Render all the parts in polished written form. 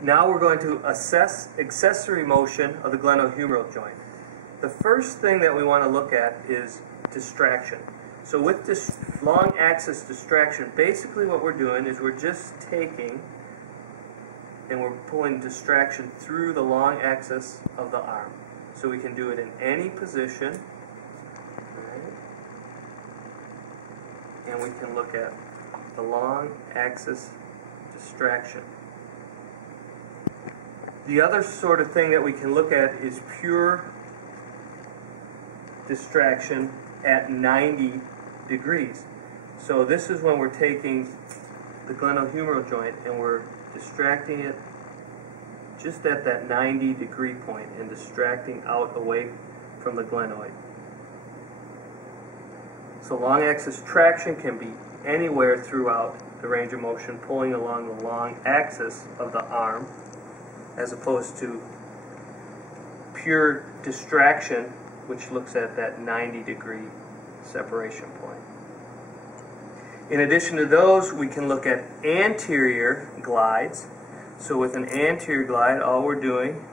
Now we're going to assess accessory motion of the glenohumeral joint. The first thing that we want to look at is distraction. So with this long axis distraction, basically what we're doing is we're just taking and we're pulling distraction through the long axis of the arm. So we can do it in any position. Right? And we can look at the long axis distraction. The other sort of thing that we can look at is pure distraction at 90 degrees. So this is when we're taking the glenohumeral joint and we're distracting it just at that 90-degree point and distracting out away from the glenoid. So long axis traction can be anywhere throughout the range of motion, pulling along the long axis of the arm, as opposed to pure distraction, which looks at that 90-degree separation point. In addition to those, we can look at anterior glides. So with an anterior glide, all we're doing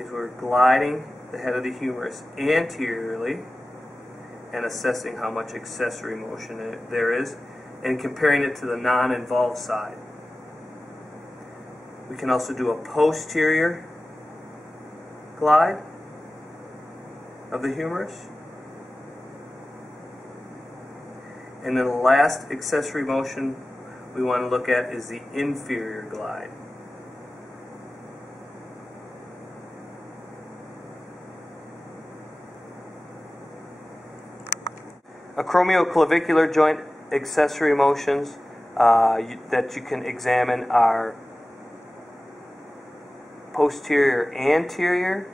is we're gliding the head of the humerus anteriorly and assessing how much accessory motion there is and comparing it to the non-involved side. We can also do a posterior glide of the humerus. And then the last accessory motion we want to look at is the inferior glide. Acromioclavicular joint accessory motions that you can examine are posterior anterior.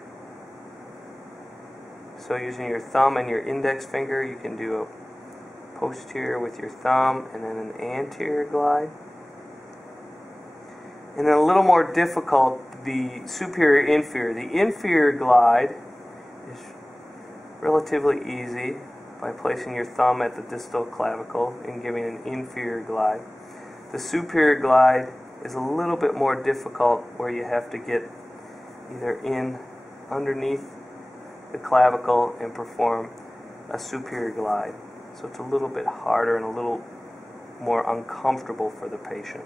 So using your thumb and your index finger, you can do a posterior with your thumb and then an anterior glide. And then a little more difficult, the superior inferior. The inferior glide is relatively easy by placing your thumb at the distal clavicle and giving an inferior glide. The superior glide is a little bit more difficult, where you have to get either in underneath the clavicle and perform a superior glide. So it's a little bit harder and a little more uncomfortable for the patient.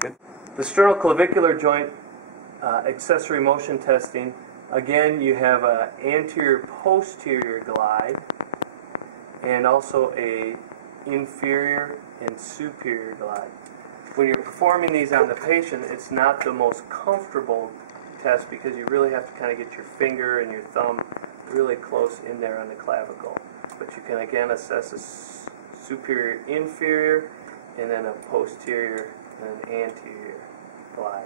Good. The sternoclavicular joint accessory motion testing, again, you have an anterior-posterior glide and also a inferior and superior glide. When you're performing these on the patient, it's not the most comfortable test because you really have to kind of get your finger and your thumb really close in there on the clavicle. But you can again assess a superior inferior and then a posterior and an anterior glide.